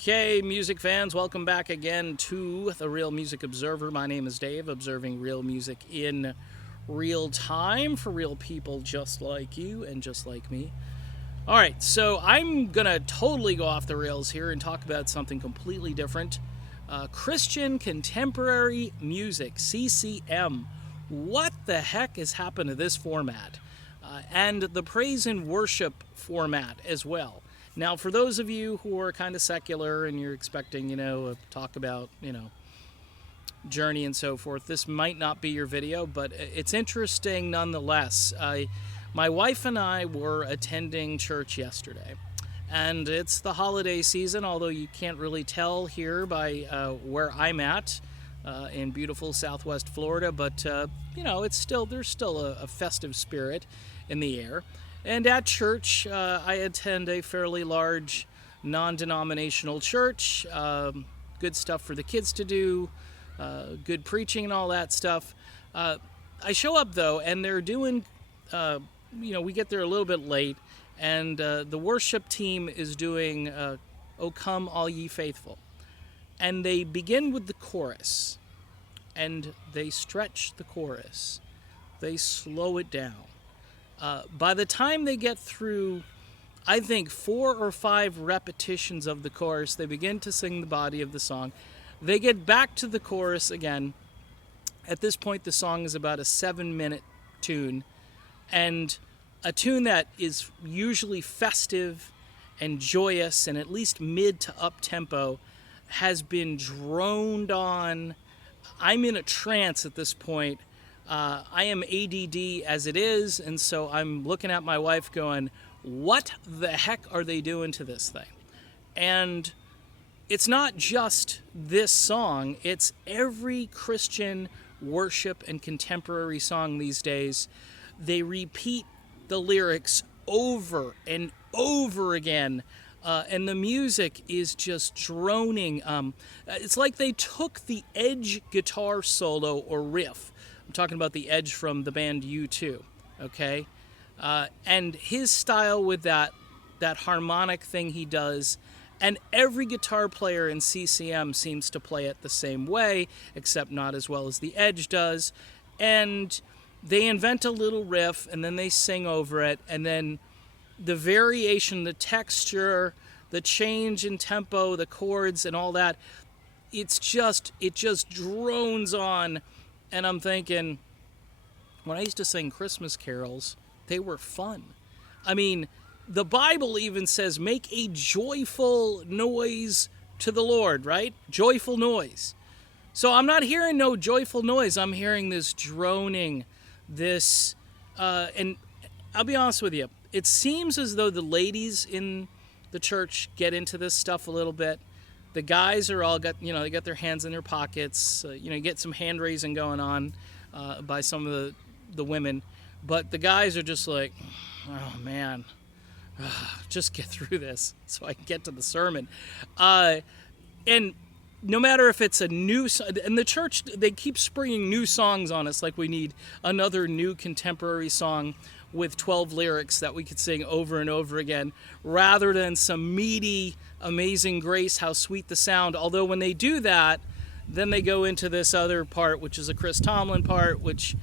Okay, music fans, welcome back again to the Real Music Observer. My name is Dave, observing real music in real time for real people just like you and just like me. All right, so I'm going to totally go off the rails here and talk about something completely different. Christian Contemporary Music, CCM. What the heck has happened to this format? And the praise and worship format as well. Now, for those of you who are kind of secular and you're expecting, talk about, Journey and so forth, this might not be your video, but it's interesting nonetheless. My wife and I were attending church yesterday, and it's the holiday season, although you can't really tell here by where I'm at in beautiful Southwest Florida, but, there's still a festive spirit in the air. And at church, I attend a fairly large non-denominational church. Good stuff for the kids to do, good preaching and all that stuff. I show up, though, and they're doing, we get there a little bit late, and the worship team is doing O Come All Ye Faithful. And they begin with the chorus, and they stretch the chorus. They slow it down. By the time they get through, I think, 4 or 5 repetitions of the chorus, they begin to sing the body of the song. They get back to the chorus again. At this point, the song is about a 7-minute tune, and a tune that is usually festive and joyous and at least mid to up tempo has been droned on. I'm in a trance at this point. I am ADD as it is, and so I'm looking at my wife going, what the heck are they doing to this thing? And it's not just this song, it's every Christian worship and contemporary song these days. They repeat the lyrics over and over again, and the music is just droning. It's like they took the Edge guitar solo or riff. I'm talking about the Edge from the band U2, okay? And his style with that harmonic thing he does, and every guitar player in CCM seems to play it the same way, except not as well as the Edge does. And they invent a little riff, and then they sing over it, and then the variation, the texture, the change in tempo, the chords, and all that, it just drones on. And I'm thinking, when I used to sing Christmas carols, they were fun. I mean, the Bible even says, make a joyful noise to the Lord, right? Joyful noise. So I'm not hearing no joyful noise. I'm hearing this droning, and I'll be honest with you. It seems as though the ladies in the church get into this stuff a little bit. The guys are all they got their hands in their pockets. You get some hand raising going on by some of the women. But the guys are just like, oh man, just get through this so I can get to the sermon. And no matter if it's a new song, and the church, they keep springing new songs on us, like we need another new contemporary song with 12 lyrics that we could sing over and over again, rather than some meaty Amazing Grace, how sweet the sound. Although when they do that, then they go into this other part, which is a Chris Tomlin part, which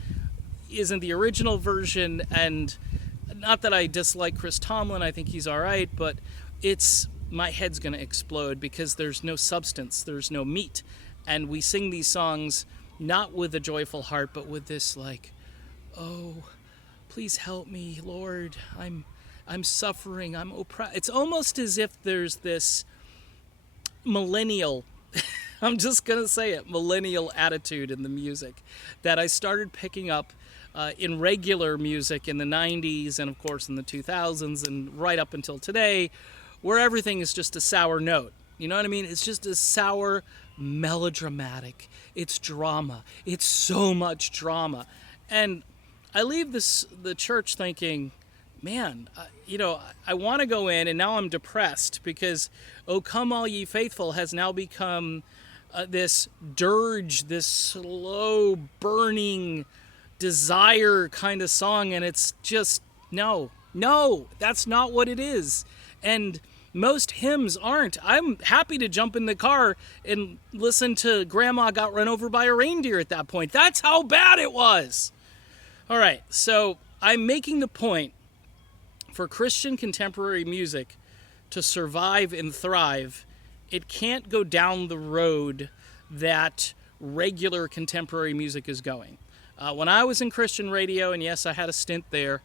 isn't the original version. And not that I dislike Chris Tomlin, I think he's all right, but my head's going to explode because there's no substance, there's no meat. And we sing these songs not with a joyful heart, but with this like, oh, please help me, Lord, I'm suffering, I'm oppressed. It's almost as if there's this millennial, I'm just going to say it, millennial attitude in the music that I started picking up in regular music in the 90s and, of course, in the 2000s and right up until today, where everything is just a sour note. You know what I mean? It's just a sour, melodramatic. It's drama. It's so much drama. And I leave the church thinking, man, I want to go in, and now I'm depressed because O Come All Ye Faithful has now become this dirge, this slow burning desire kind of song, and it's just, no, that's not what it is. And Most hymns aren't. I'm happy to jump in the car and listen to Grandma Got Run Over by a Reindeer at that point. That's how bad it was. All right, so I'm making the point for Christian contemporary music to survive and thrive, it can't go down the road that regular contemporary music is going. When I was in Christian radio, and yes, I had a stint there,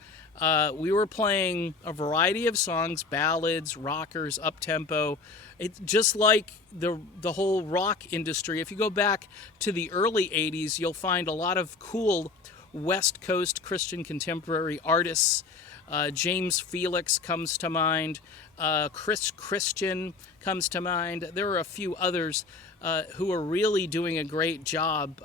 we were playing a variety of songs, ballads, rockers, up-tempo. It's just like the whole rock industry. If you go back to the early 80s, you'll find a lot of cool West Coast Christian contemporary artists. James Felix comes to mind. Chris Christian comes to mind. There are a few others who are really doing a great job.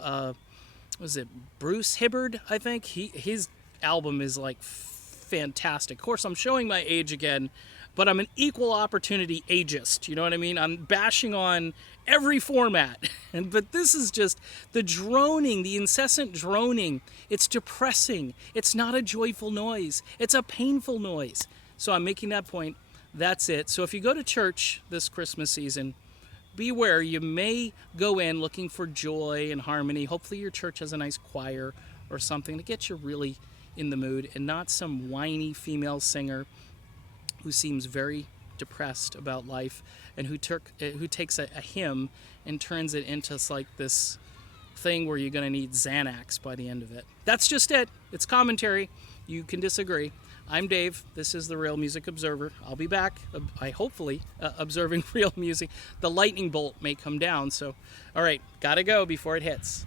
Was it Bruce Hibbard, I think? His album is like fantastic. Of course, I'm showing my age again, but I'm an equal opportunity ageist. You know what I mean? I'm bashing on every format. But this is just the droning, the incessant droning. It's depressing. It's not a joyful noise. It's a painful noise. So I'm making that point. That's it. So if you go to church this Christmas season, beware. You may go in looking for joy and harmony. Hopefully your church has a nice choir or something to get you really in the mood, and not some whiny female singer who seems very depressed about life and who takes a hymn and turns it into like this thing where you're going to need Xanax by the end of it. That's just it. It's commentary. You can disagree. I'm Dave. This is the Real Music Observer. I'll be back, hopefully, observing real music. The lightning bolt may come down, so all right, gotta go before it hits.